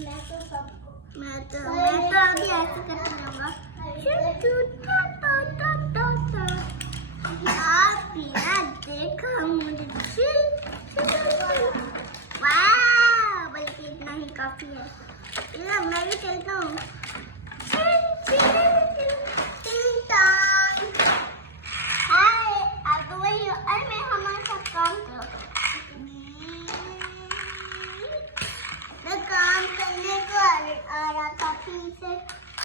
मैं तो अभी ऐसे करके जाऊंगा। आप ना देखो मुझे वाह, बल्कि इतना ही काफी है। मैं भी चलता हूँ।